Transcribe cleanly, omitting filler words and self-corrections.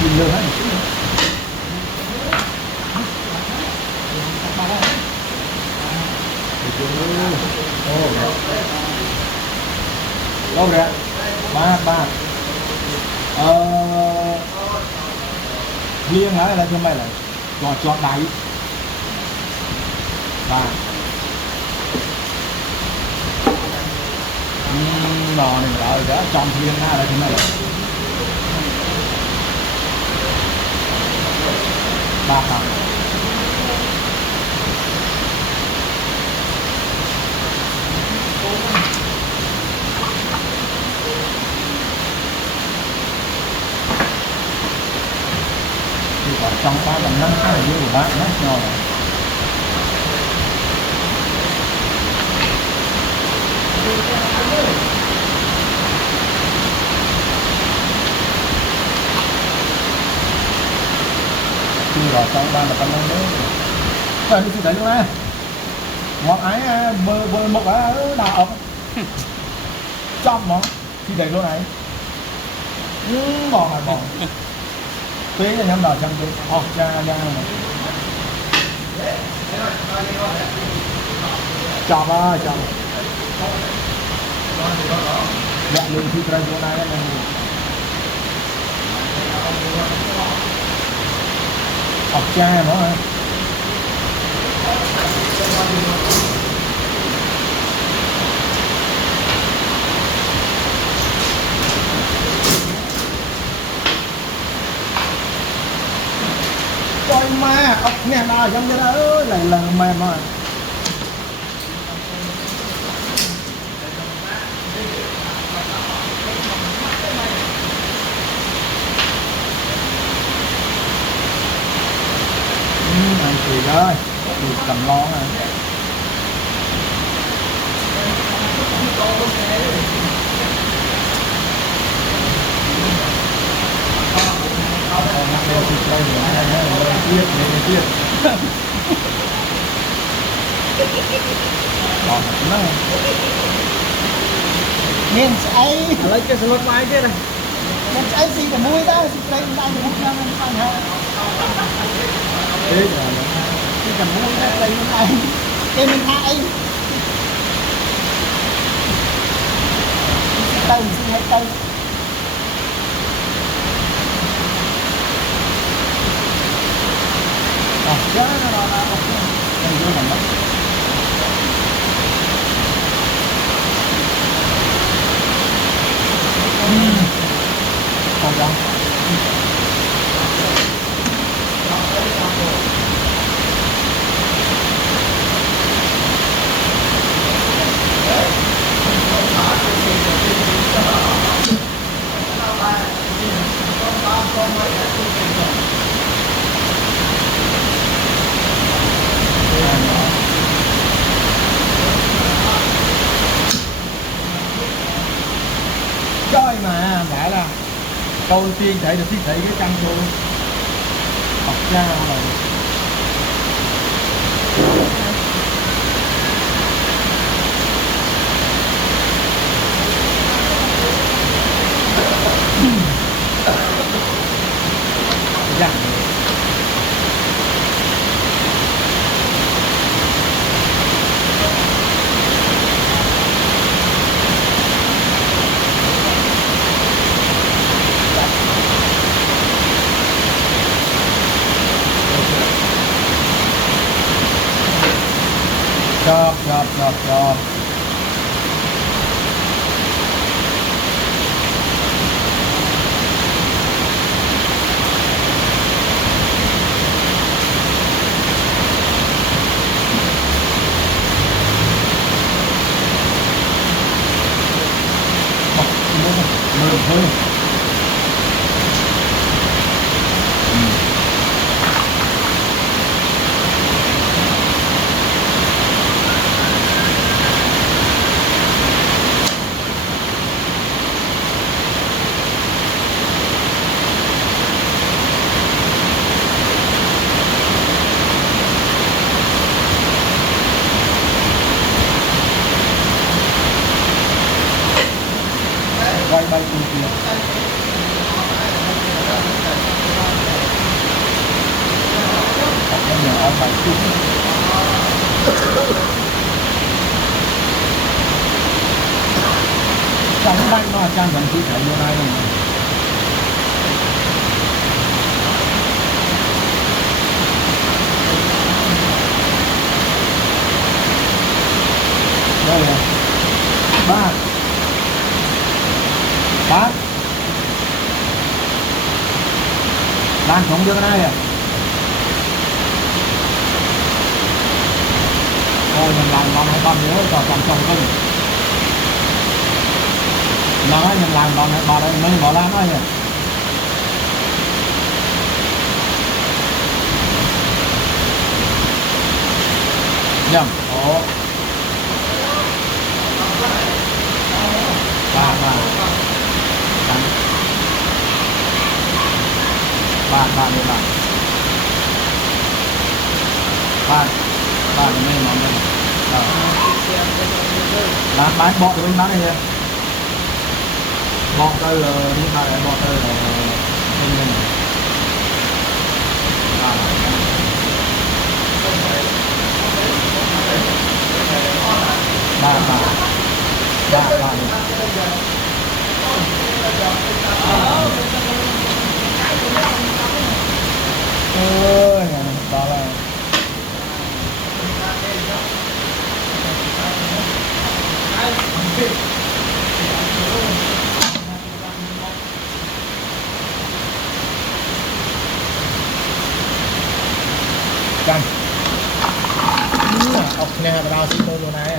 Xin lương hết một chút nữa. Đâu rồi? Ba. Liêng lại là cho mày là chọn đáy. Ba. Lò này rồi đã chọn liêng ra là cho mày là ba thằng. Thì còn trong 3/5 cái là của bác nó nhỏ này. Rồi trong 3/5 đấy. Rồi đi thấy luôn nè. Ngọt ái bơ một ở đào ốc. Trong mà thì thấy luôn này. Bò này bò. Tuế là nhắm đào trong cái học ra này. Chọc ơi, chọc. Dạ lương thì ra chỗ này này. Học cha nó hả? Coi ma, ốc nghe đào trong cái đó ơi, lại lần mềm rồi. Này thì ơi, được cầm lo này. Tiết. Còn nó nên ấy lấy cái slot máy kia này. Nên ấy gì mà mua đó, đây đang mua ra nên phải ha. Thế rồi. Cái cầm mua ra đây này. Cái mình hai. Đây xin hết đây. Giá nó là ok. Đây vô nằm đó. Còn đâu? Chơi mà phải là câu tiên chạy được thiết thị cái căn tôi học ra rồi. Dạ. chọp mười thôi quay bay từ kia em nhỏ áo bài chút trong bay nó trang vẫn cứ chạy vô đây này đây này ba bát đang không được đây à thôi mình làm bằng hai con nhớ cho trong cưng nói mình làm bằng hai bà đây mới bỏ làm thôi nhỉ nhầm ồ ba đây ba này món này bán bọt thì bên bán này nha bọt đây là đi hai bọt đây là bên này ba ơi đó là canh ốc này là bao xí tôi luôn này